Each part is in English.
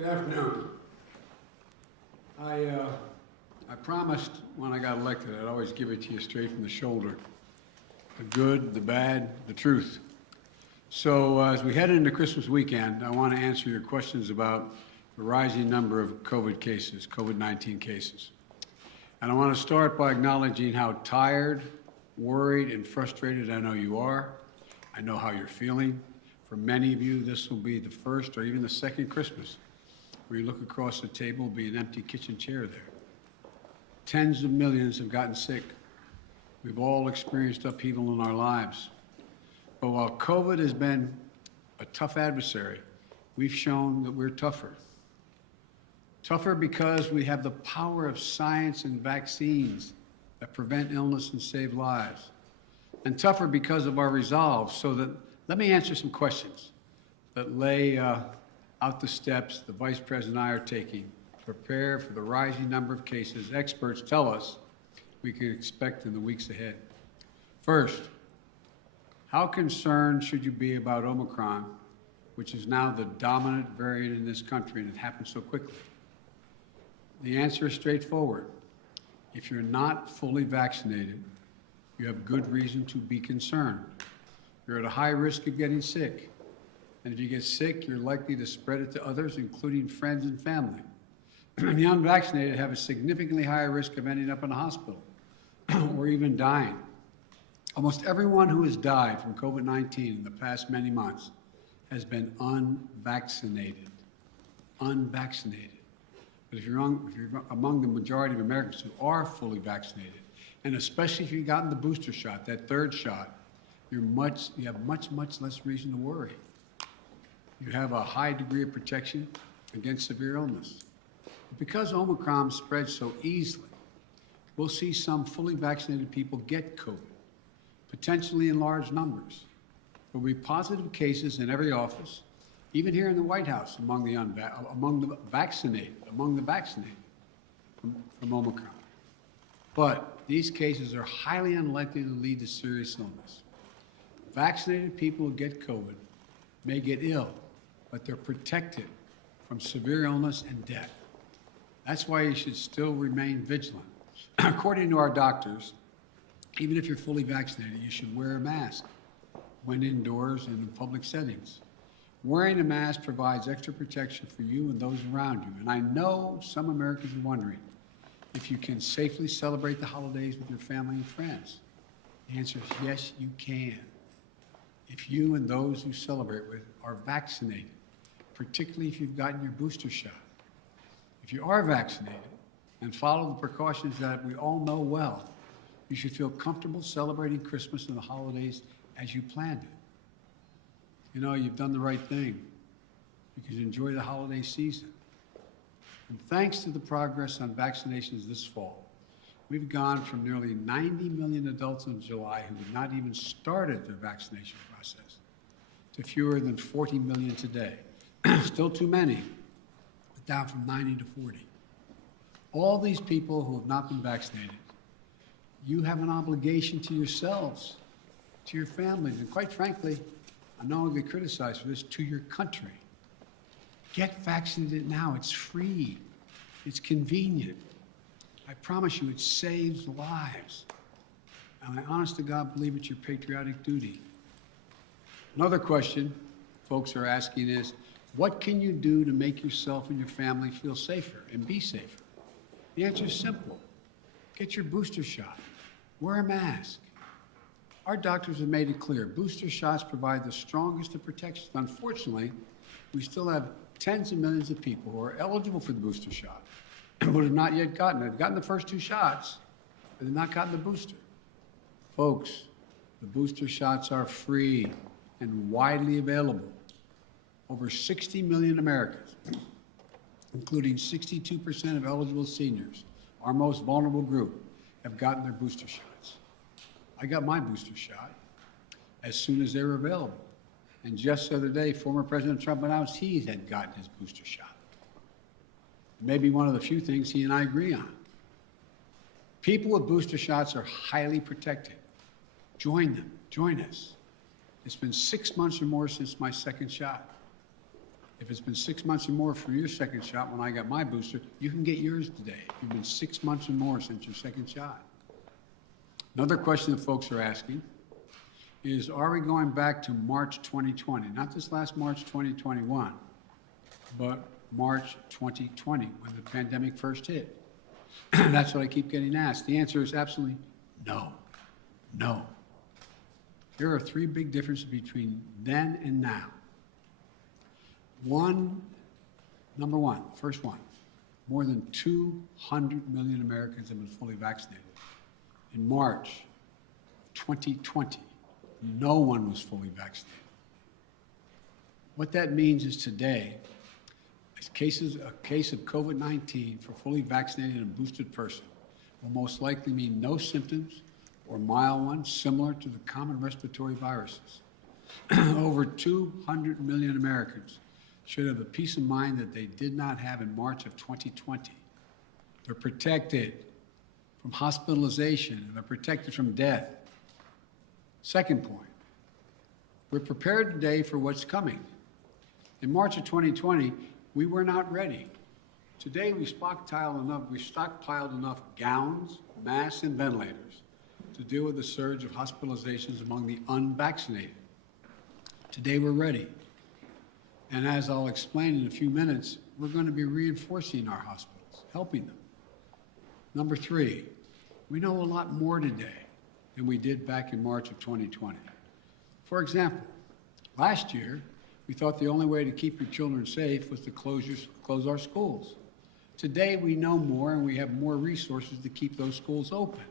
Good afternoon. I promised when I got elected I'd always give it to you straight from the shoulder. The good, the bad, the truth. So as we head into Christmas weekend, I want to answer your questions about the rising number of COVID-19 cases. And I want to start by acknowledging how tired, worried, and frustrated I know you are. I know how you're feeling. For many of you, this will be the first or even the second Christmas where you look across the table, will be an empty kitchen chair there. Tens of millions have gotten sick. We've all experienced upheaval in our lives. But while COVID has been a tough adversary, we've shown that we're tougher. Tougher because we have the power of science and vaccines that prevent illness and save lives. And tougher because of our resolve. So that, let me answer some questions that lay out the steps the Vice President and I are taking to prepare for the rising number of cases experts tell us we can expect in the weeks ahead. First, how concerned should you be about Omicron, which is now the dominant variant in this country, and it happened so quickly? The answer is straightforward. If you're not fully vaccinated, you have good reason to be concerned. You're at a high risk of getting sick. And if you get sick, you're likely to spread it to others, including friends and family. The unvaccinated have a significantly higher risk of ending up in a hospital or even dying. Almost everyone who has died from COVID-19 in the past many months has been unvaccinated. Unvaccinated. But if you're among the majority of Americans who are fully vaccinated, and especially if you've gotten the booster shot, that third shot, you have much less reason to worry. You have a high degree of protection against severe illness. But because Omicron spreads so easily, we'll see some fully vaccinated people get COVID, potentially in large numbers. There will be positive cases in every office, even here in the White House, among the vaccinated from Omicron. But these cases are highly unlikely to lead to serious illness. Vaccinated people who get COVID may get ill, but they're protected from severe illness and death. That's why you should still remain vigilant. According to our doctors, even if you're fully vaccinated, you should wear a mask when indoors and in public settings. Wearing a mask provides extra protection for you and those around you. And I know some Americans are wondering if you can safely celebrate the holidays with your family and friends. The answer is yes, you can. If you and those you celebrate with are vaccinated, particularly if you've gotten your booster shot. If you are vaccinated and follow the precautions that we all know well, you should feel comfortable celebrating Christmas and the holidays as you planned it. You know, you've done the right thing because you enjoy the holiday season. And thanks to the progress on vaccinations this fall, we've gone from nearly 90 million adults in July who have not even started their vaccination process to fewer than 40 million today. Still too many, but down from 90 to 40. All these people who have not been vaccinated, you have an obligation to yourselves, to your families, and quite frankly, I know I'll get criticized for this, to your country. Get vaccinated now. It's free. It's convenient. I promise you, it saves lives. And I honest to God believe it's your patriotic duty. Another question folks are asking is, what can you do to make yourself and your family feel safer and be safer? The answer is simple. Get your booster shot. Wear a mask. Our doctors have made it clear. Booster shots provide the strongest of protections. Unfortunately, we still have tens of millions of people who are eligible for the booster shot but have not yet gotten it. They've gotten the first two shots, but they've not gotten the booster. Folks, the booster shots are free and widely available. Over 60 million Americans, including 62% of eligible seniors, our most vulnerable group, have gotten their booster shots. I got my booster shot as soon as they were available. And just the other day, former President Trump announced he had gotten his booster shot. Maybe one of the few things he and I agree on. People with booster shots are highly protected. Join them. Join us. It's been 6 months or more since my second shot. If it's been 6 months or more for your second shot when I got my booster, you can get yours today. If you've been 6 months or more since your second shot. Another question that folks are asking is, are we going back to March 2020? Not this last March 2021, but March 2020 when the pandemic first hit. That's what I keep getting asked. The answer is absolutely no. No. There are three big differences between then and now. Number one, first one, more than 200 million Americans have been fully vaccinated. In March 2020, no one was fully vaccinated. What that means is today, a case of COVID-19 for fully vaccinated and boosted person will most likely mean no symptoms or mild ones similar to the common respiratory viruses. Over 200 million Americans should have the peace of mind that they did not have in March of 2020. They're protected from hospitalization, and they're protected from death. Second point, we're prepared today for what's coming. In March of 2020, we were not ready. Today, we stockpiled enough gowns, masks, and ventilators to deal with the surge of hospitalizations among the unvaccinated. Today, we're ready. And as I'll explain in a few minutes, we're going to be reinforcing our hospitals, helping them. Number three, we know a lot more today than we did back in March of 2020. For example, last year, we thought the only way to keep your children safe was to close our schools. Today, we know more and we have more resources to keep those schools open.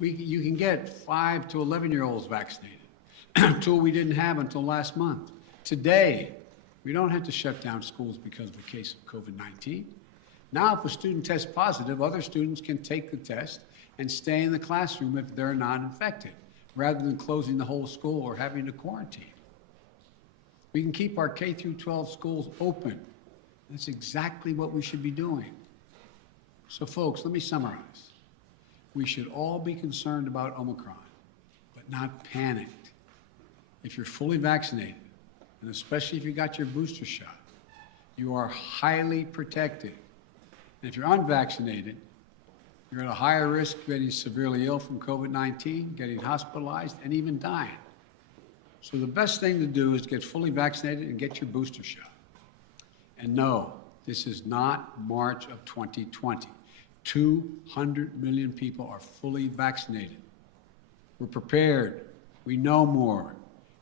You can get 5 to 11-year-olds vaccinated, a tool we didn't have until last month. Today, we don't have to shut down schools because of the case of COVID-19. Now, if a student tests positive, other students can take the test and stay in the classroom if they're not infected, rather than closing the whole school or having to quarantine. We can keep our K through 12 schools open. That's exactly what we should be doing. So folks, let me summarize. We should all be concerned about Omicron, but not panicked. If you're fully vaccinated, and especially if you got your booster shot, you are highly protected. And if you're unvaccinated, you're at a higher risk of getting severely ill from COVID-19, getting hospitalized, and even dying. So the best thing to do is get fully vaccinated and get your booster shot. And no, this is not March of 2020. 200 million people are fully vaccinated. We're prepared. We know more.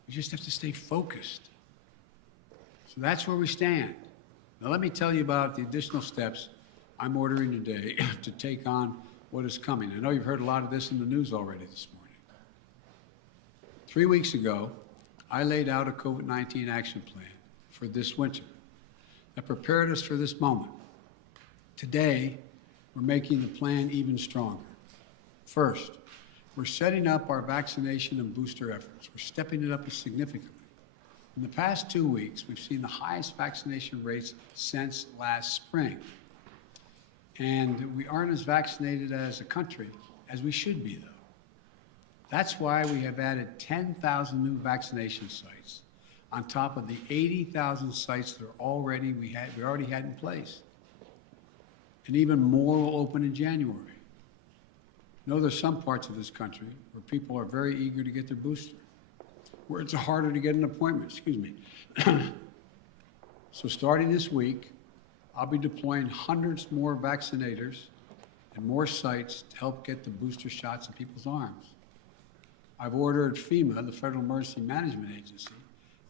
We just have to stay focused. So that's where we stand. Now let me tell you about the additional steps I'm ordering today to take on what is coming. I know you've heard a lot of this in the news already this morning. 3 weeks ago, I laid out a COVID-19 action plan for this winter that prepared us for this moment. Today, we're making the plan even stronger. First, we're setting up our vaccination and booster efforts. We're stepping it up significantly. In the past 2 weeks, we've seen the highest vaccination rates since last spring. And we aren't as vaccinated as a country as we should be, though. That's why we have added 10,000 new vaccination sites on top of the 80,000 sites that we already had in place. And even more will open in January. I know there's some parts of this country where people are very eager to get their booster, where it's harder to get an appointment, So starting this week, I'll be deploying hundreds more vaccinators and more sites to help get the booster shots in people's arms. I've ordered FEMA, the Federal Emergency Management Agency,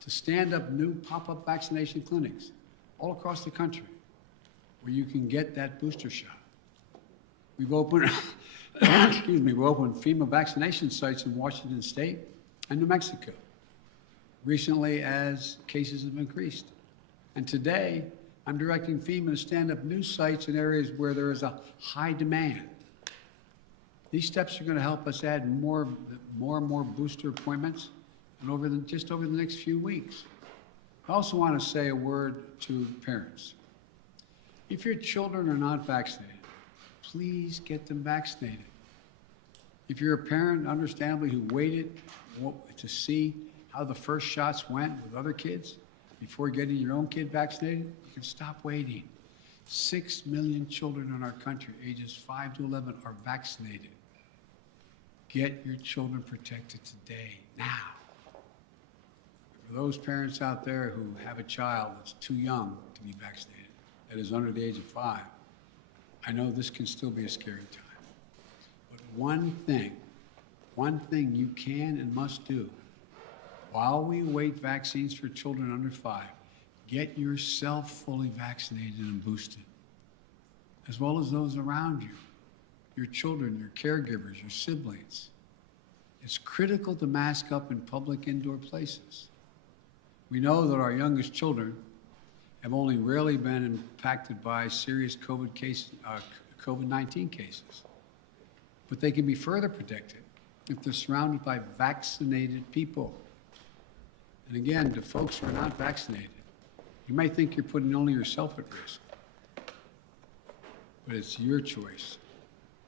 to stand up new pop-up vaccination clinics all across the country where you can get that booster shot. We've opened, we've opened FEMA vaccination sites in Washington State and New Mexico recently as cases have increased. And today, I'm directing FEMA to stand up new sites in areas where there is a high demand. These steps are going to help us add more and more booster appointments and just over the next few weeks. I also want to say a word to parents. If your children are not vaccinated, please get them vaccinated. If you're a parent, understandably, who waited to see how the first shots went with other kids, before getting your own kid vaccinated, you can stop waiting. 6 million children in our country, ages 5 to 11, are vaccinated. Get your children protected today, now. For those parents out there who have a child that's too young to be vaccinated, that is under the age of 5, I know this can still be a scary time. But one thing you can and must do while we await vaccines for children under 5, get yourself fully vaccinated and boosted, as well as those around you, your children, your caregivers, your siblings. It's critical to mask up in public indoor places. We know that our youngest children have only rarely been impacted by serious COVID-19 cases, but they can be further protected if they're surrounded by vaccinated people. And again, to folks who are not vaccinated, you might think you're putting only yourself at risk, but it's your choice.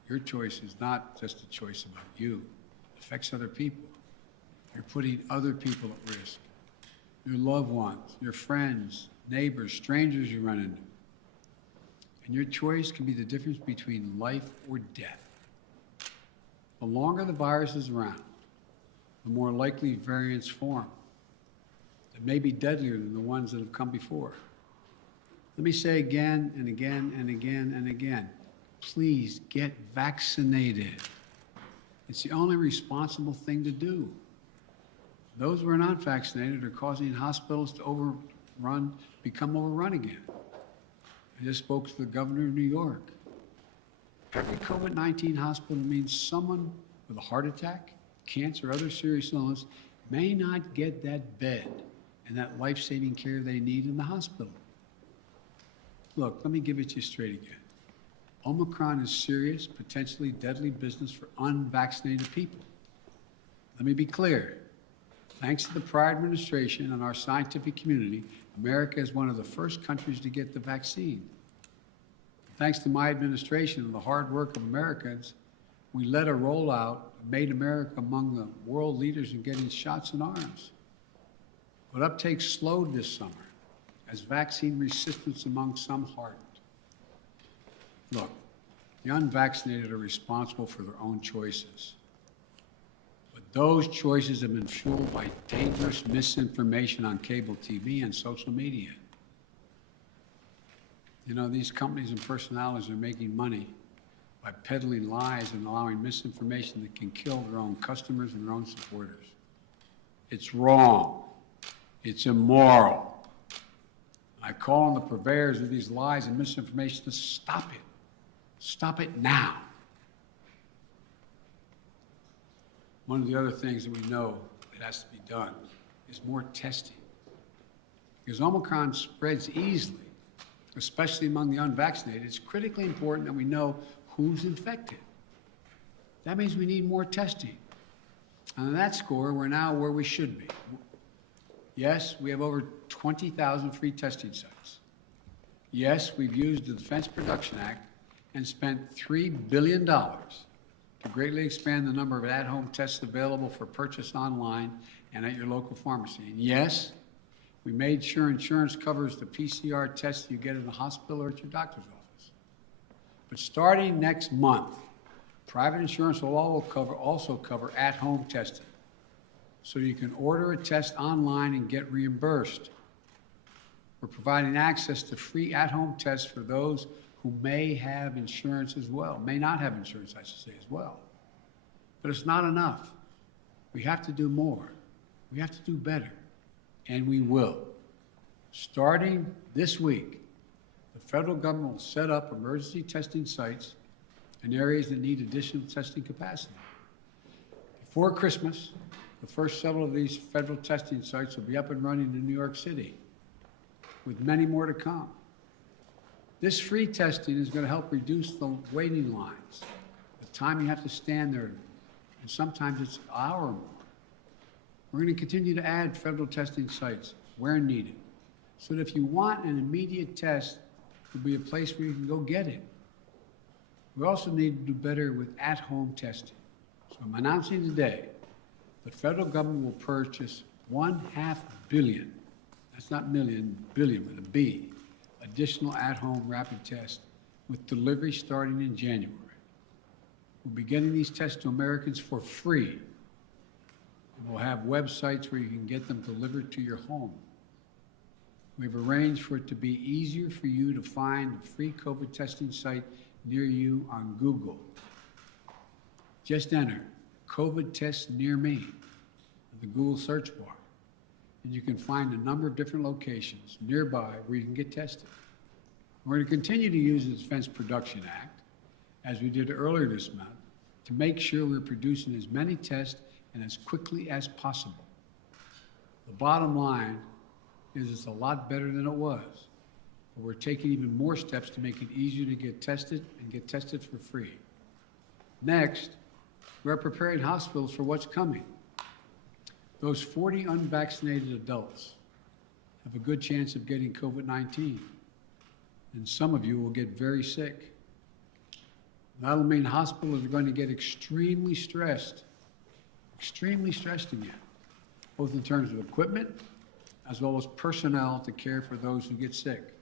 Your choice is not just a choice about you. It affects other people. You're putting other people at risk. Your loved ones, your friends, neighbors, strangers you run into. And your choice can be the difference between life or death. The longer the virus is around, the more likely variants form that may be deadlier than the ones that have come before. Let me say again and again and again and again, please get vaccinated. It's the only responsible thing to do. Those who are not vaccinated are causing hospitals to become overrun again. I just spoke to the governor of New York. Every COVID-19 hospital means someone with a heart attack, cancer, or other serious illness may not get that bed and that life-saving care they need in the hospital. Look, let me give it to you straight again. Omicron is serious, potentially deadly business for unvaccinated people. Let me be clear. Thanks to the prior administration and our scientific community, America is one of the first countries to get the vaccine. Thanks to my administration and the hard work of Americans, we led a rollout and made America among the world leaders in getting shots in arms. But uptake slowed this summer as vaccine resistance among some hardened. Look, the unvaccinated are responsible for their own choices. But those choices have been fueled by dangerous misinformation on cable TV and social media. You know, these companies and personalities are making money by peddling lies and allowing misinformation that can kill their own customers and their own supporters. It's wrong. It's immoral. I call on the purveyors of these lies and misinformation to stop it. Stop it now. One of the other things that we know that has to be done is more testing. Because Omicron spreads easily, especially among the unvaccinated. It's critically important that we know who's infected. That means we need more testing. And on that score, we're now where we should be. Yes, we have over 20,000 free testing sites. Yes, we've used the Defense Production Act and spent $3 billion to greatly expand the number of at-home tests available for purchase online and at your local pharmacy. And yes, we made sure insurance covers the PCR tests you get in the hospital or at your doctor's office. But starting next month, private insurance will also cover at-home testing. So you can order a test online and get reimbursed. We're providing access to free at-home tests for those who may have insurance as well, may not have insurance, I should say, as well. But it's not enough. We have to do more. We have to do better, and we will. Starting this week, the federal government will set up emergency testing sites in areas that need additional testing capacity. Before Christmas, the first several of these federal testing sites will be up and running in New York City, with many more to come. This free testing is going to help reduce the waiting lines, the time you have to stand there, and sometimes it's an hour or more. We're going to continue to add federal testing sites where needed, so that if you want an immediate test, there'll be a place where you can go get it. We also need to do better with at-home testing. So I'm announcing today the federal government will purchase $500 million, that's not million, billion with a B, additional at-home rapid tests with delivery starting in January. We'll be getting these tests to Americans for free. And we'll have websites where you can get them delivered to your home. We've arranged for it to be easier for you to find a free COVID testing site near you on Google. Just enter COVID test near me in the Google search bar, and you can find a number of different locations nearby where you can get tested. We're going to continue to use the Defense Production Act, as we did earlier this month, to make sure we're producing as many tests and as quickly as possible. The bottom line is it's a lot better than it was, but we're taking even more steps to make it easier to get tested and get tested for free. Next, we're preparing hospitals for what's coming. Those 40 unvaccinated adults have a good chance of getting COVID-19, and some of you will get very sick. That'll mean hospitals are going to get extremely stressed again, both in terms of equipment as well as personnel to care for those who get sick.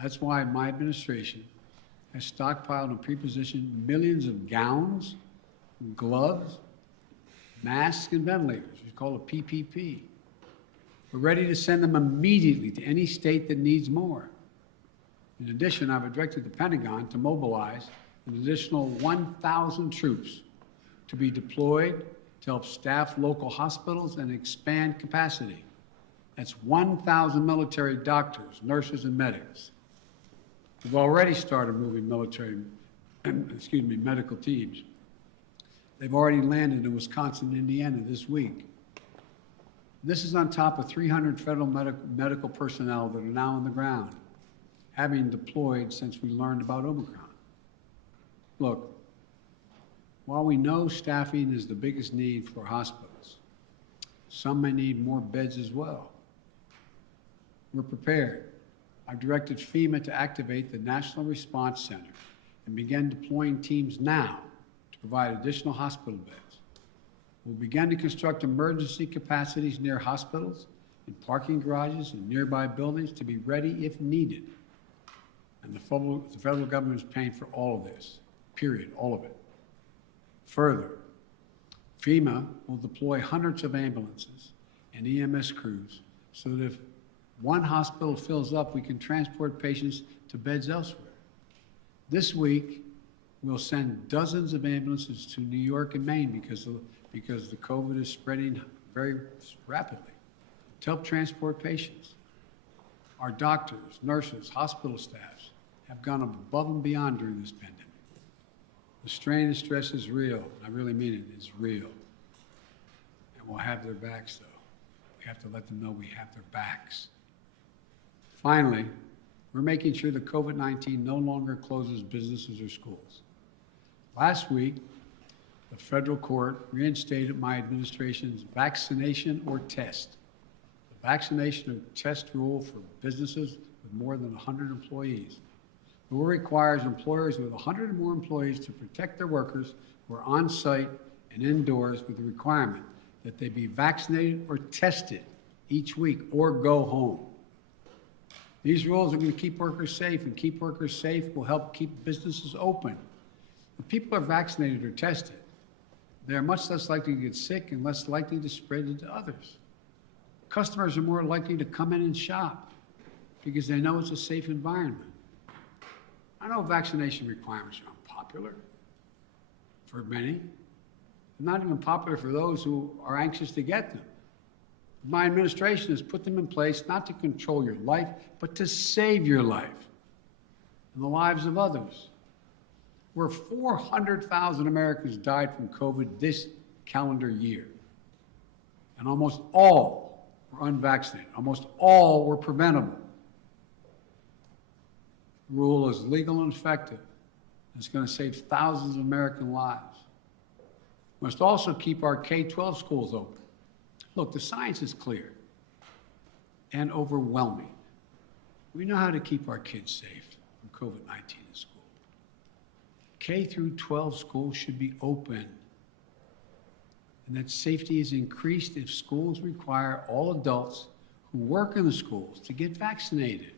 That's why my administration has stockpiled and pre-positioned millions of gowns, gloves, masks, and ventilators. We call it PPP. We're ready to send them immediately to any state that needs more. In addition, I've directed the Pentagon to mobilize an additional 1,000 troops to be deployed to help staff local hospitals and expand capacity. That's 1,000 military doctors, nurses, and medics. We've already started moving medical teams. They've already landed in Wisconsin and Indiana this week. This is on top of 300 federal medical personnel that are now on the ground, having deployed since we learned about Omicron. Look, while we know staffing is the biggest need for hospitals, some may need more beds as well. We're prepared. I've directed FEMA to activate the National Response Center and begin deploying teams now to provide additional hospital beds. We'll begin to construct emergency capacities near hospitals, in parking garages, and nearby buildings to be ready if needed. And the federal government is paying for all of this, period, all of it. Further, FEMA will deploy hundreds of ambulances and EMS crews so that if one hospital fills up, we can transport patients to beds elsewhere. This week, we'll send dozens of ambulances to New York and Maine because the COVID is spreading very rapidly to help transport patients. Our doctors, nurses, hospital staffs have gone above and beyond during this pandemic. The strain and stress is real. I really mean it, it's real. And we'll have their backs, though. We have to let them know we have their backs. Finally, we're making sure that COVID-19 no longer closes businesses or schools. Last week, the federal court reinstated my administration's vaccination or test. The vaccination or test rule for businesses with more than 100 employees. The rule requires employers with 100 or more employees to protect their workers who are on site and indoors with the requirement that they be vaccinated or tested each week or go home. These rules are going to keep workers safe, and keep workers safe will help keep businesses open. If people are vaccinated or tested, they are much less likely to get sick and less likely to spread it to others. Customers are more likely to come in and shop because they know it's a safe environment. I know vaccination requirements are unpopular for many. They're not even popular for those who are anxious to get them. My administration has put them in place not to control your life, but to save your life and the lives of others. Where 400,000 Americans died from COVID this calendar year, and almost all were unvaccinated. Almost all were preventable. The rule is legal and effective. It's going to save thousands of American lives. We must also keep our K-12 schools open. Look, the science is clear and overwhelming. We know how to keep our kids safe from COVID-19 in school. K through 12 schools should be open, and that safety is increased if schools require all adults who work in the schools to get vaccinated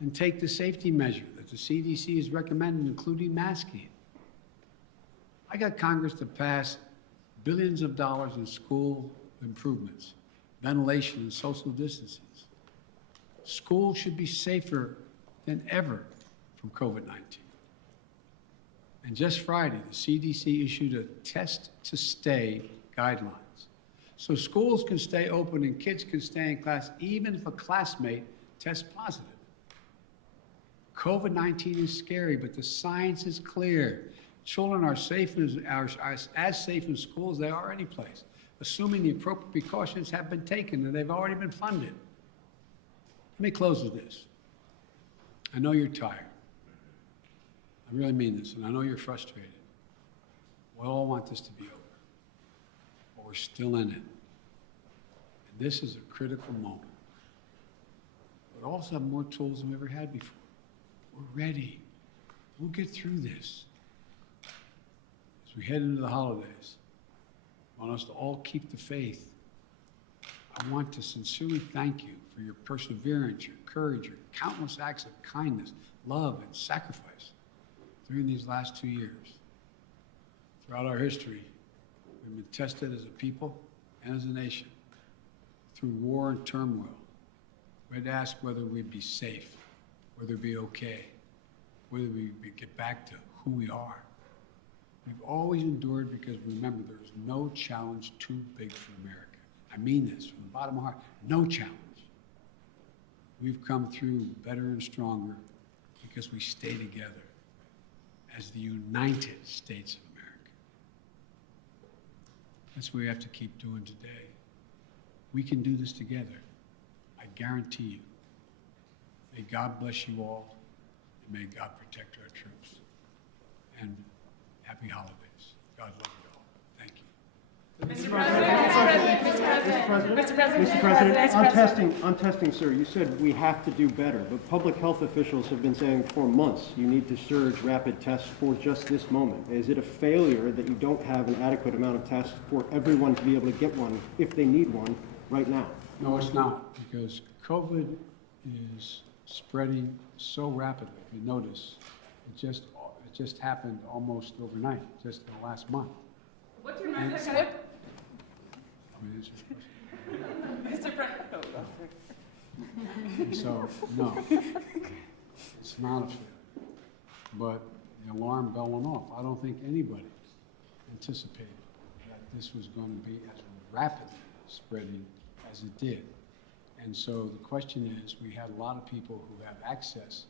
and take the safety measure that the CDC has recommended, including masking. I got Congress to pass billions of dollars in school improvements, ventilation and social distancing. Schools should be safer than ever from COVID-19. And just Friday, the CDC issued a test to stay guidelines. So schools can stay open and kids can stay in class even if a classmate tests positive. COVID-19 is scary, but the science is clear. Children are safe are as safe in school as they are any place, assuming the appropriate precautions have been taken and they've already been funded. Let me close with this. I know you're tired. I really mean this, and I know you're frustrated. We all want this to be over, but we're still in it. And this is a critical moment. We also have more tools than we ever had before. We're ready. We'll get through this. As we head into the holidays, I want us to all keep the faith. I want to sincerely thank you for your perseverance, your courage, your countless acts of kindness, love, and sacrifice during these last 2 years. Throughout our history, we've been tested as a people and as a nation through war and turmoil. We had to ask whether we'd be safe, whether we'd be okay, whether we'd get back to who we are. We've always endured because remember, there is no challenge too big for America. I mean this from the bottom of my heart, no challenge. We've come through better and stronger because we stay together as the United States of America. That's what we have to keep doing today. We can do this together. I guarantee you. May God bless you all, and may God protect our troops. And happy holidays. God love you all. Thank you. Mr. President, on testing, sir, you said we have to do better, but public health officials have been saying for months you need to surge rapid tests for just this moment. Is it a failure that you don't have an adequate amount of tests for everyone to be able to get one if they need one right now? No, it's not, because COVID is spreading so rapidly. If you notice, it just happened almost overnight, just in the last month. What's your message? Mr. President. And so, no, it's not a failure. But the alarm bell went off. I don't think anybody anticipated that this was going to be as rapidly spreading as it did. And so the question is, we had a lot of people who have access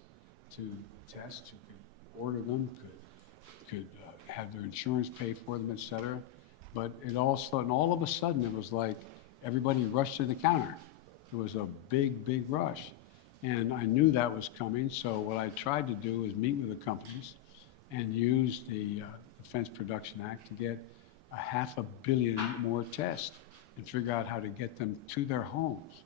to tests, who could order them, could have their insurance pay for them, et cetera. But it also, and all of a sudden, it was like everybody rushed to the counter. It was a big, big rush. And I knew that was coming, so what I tried to do is meet with the companies and use the Defense Production Act to get 500 million more tests and figure out how to get them to their homes,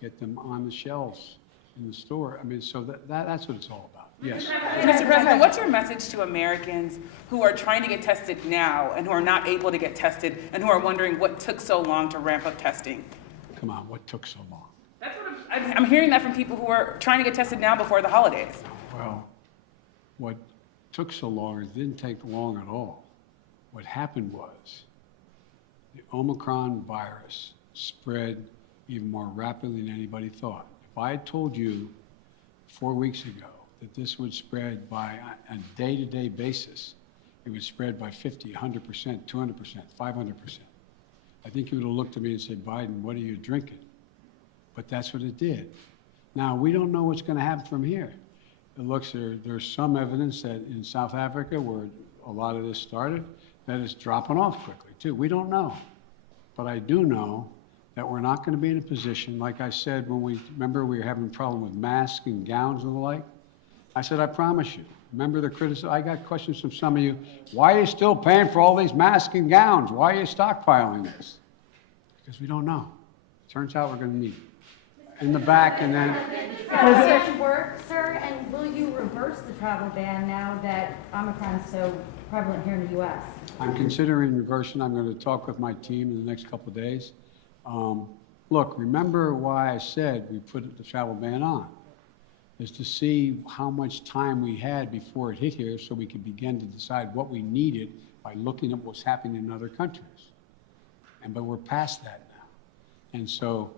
get them on the shelves in the store. I mean, so that's what it's all about. Yes. Mr. President, what's your message to Americans who are trying to get tested now and who are not able to get tested and who are wondering what took so long to ramp up testing? Come on, what took so long? That's what I'm hearing that from people who are trying to get tested now before the holidays. Well, what took so long, it didn't take long at all. What happened was the Omicron virus spread even more rapidly than anybody thought. If I had told you 4 weeks ago that this would spread by a day-to-day basis, it would spread by 50, 100%, 200%, 500%. I think you would have looked at me and said, Biden, what are you drinking? But that's what it did. Now, we don't know what's going to happen from here. It looks there's some evidence that in South Africa, where a lot of this started, that it's dropping off quickly, too. We don't know. But I do know that we're not going to be in a position, like I said, when we were having a problem with masks and gowns and the like. I said, I promise you. Remember the criticism? I got questions from some of you. Why are you still paying for all these masks and gowns? Why are you stockpiling this? Because we don't know. Turns out we're going to need it. In the back, and then. Does it work, sir? And will you reverse the travel ban now that Omicron is so prevalent here in the U.S.? I'm considering reversing. I'm going to talk with my team in the next couple of days. look, remember why I said we put the travel ban on, is to see how much time we had before it hit here so we could begin to decide what we needed by looking at what's happening in other countries. But we're past that now. And so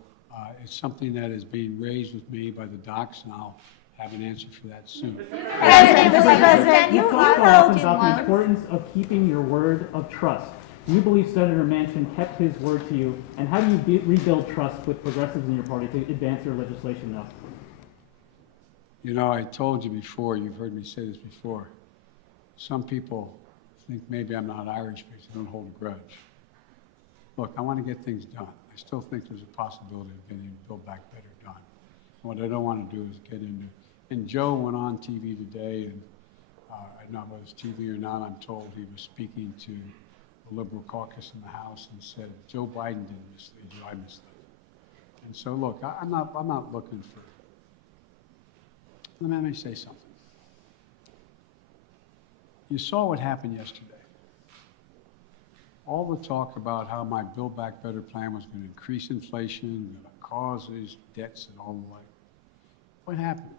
it's something that is being raised with me by the docs, and I'll have an answer for that soon. Mr. President, You you talk held often in about the one. importance of keeping your word of trust. Do you believe Senator Manchin kept his word to you? And how do you rebuild trust with progressives in your party to advance your legislation now? You know, I told you before, you've heard me say this before, some people think maybe I'm not Irish because I don't hold a grudge. Look, I want to get things done. I still think there's a possibility of getting Build Back Better done. And what I don't want to do is get into, and Joe went on TV today, and I don't know whether it's TV or not, I'm told he was speaking to the Liberal caucus in the House and said, Joe Biden didn't mislead you, I misled. And so, look, I'm not looking for, let me say something. You saw what happened yesterday. All the talk about how my Build Back Better plan was going to increase inflation, going to cause these debts and all the like. What happened?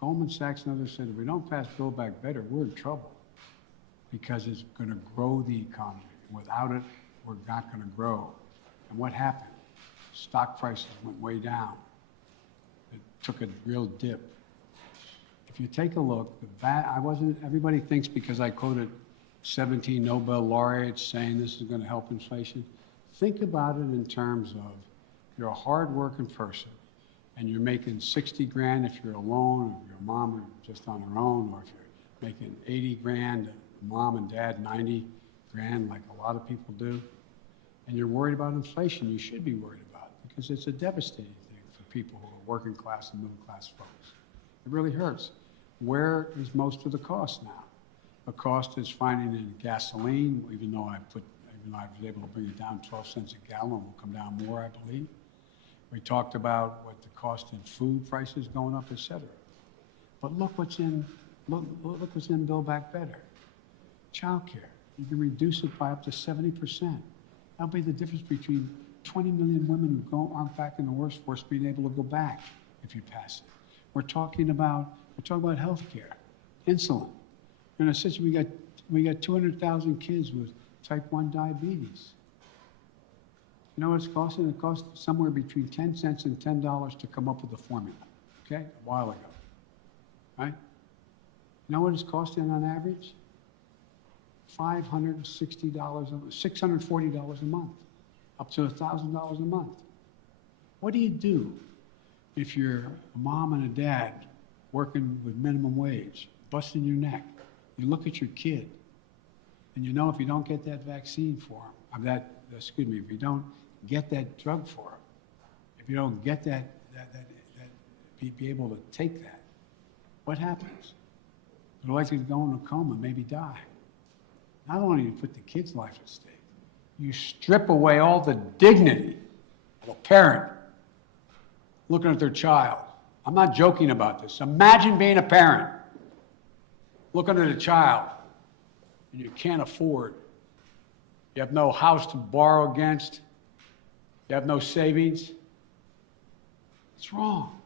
Goldman Sachs and others said, if we don't pass Build Back Better, we're in trouble because it's going to grow the economy. Without it, we're not going to grow. And what happened? Stock prices went way down. It took a real dip. If you take a look, everybody thinks because I quoted 17 Nobel laureates saying this is going to help inflation. Think about it in terms of you're a hard-working person and you're making 60 grand if you're alone, or your mom or just on her own, or if you're making 80 grand, mom and dad 90 grand like a lot of people do, and you're worried about inflation, you should be worried about it because it's a devastating thing for people who are working class and middle class folks. It really hurts. Where is most of the cost now? The cost is finding in gasoline, even though I was able to bring it down 12 cents a gallon, will come down more, I believe. We talked about what the cost in food prices going up, et cetera. But look what's in Build Back Better. Child care. You can reduce it by up to 70%. That'll be the difference between 20 million women who aren't back in the workforce being able to go back if you pass it. We're talking about health care, insulin. In a situation, we got 200,000 kids with type 1 diabetes. You know what it's costing? It cost somewhere between 10 cents and $10 to come up with the formula, okay? A while ago, right? You know what it's costing on average? $560, $640 a month, up to $1,000 a month. What do you do if you're a mom and a dad working with minimum wage, busting your neck? You look at your kid, and you know if you don't get that vaccine for him, if you don't get that drug for him, if you don't get be able to take that, what happens? They're likely to go in a coma, maybe die. Not only do you put the kid's life at stake, you strip away all the dignity of a parent looking at their child. I'm not joking about this. Imagine being a parent, looking at a child, and you can't afford. You have no house to borrow against. You have no savings. It's wrong.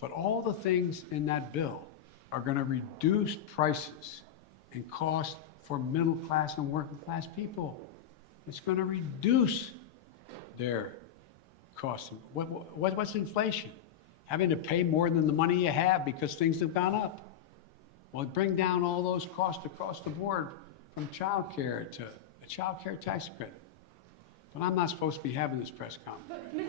But all the things in that bill are going to reduce prices and cost for middle class and working class people. It's going to reduce their costs. What's inflation? Having to pay more than the money you have because things have gone up. Well, bring down all those costs across the board, from child care to a child care tax credit. But I'm not supposed to be having this press conference. Mr.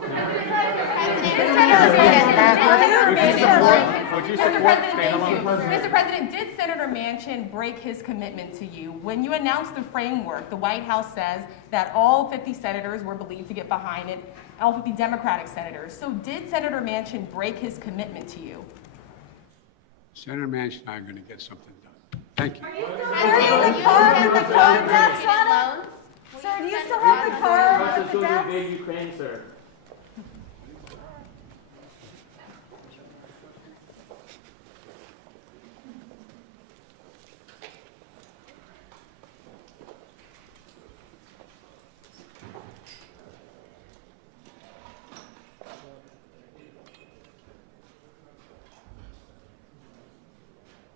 President, did Senator Manchin break his commitment to you? When you announced the framework, the White House says that all 50 senators were believed to get behind it, all 50 Democratic senators. So did Senator Manchin break his commitment to you? Senator Manchin and I are going to get something done. Thank you. Sir, do you still have the car with the deaths? Ukraine, sir.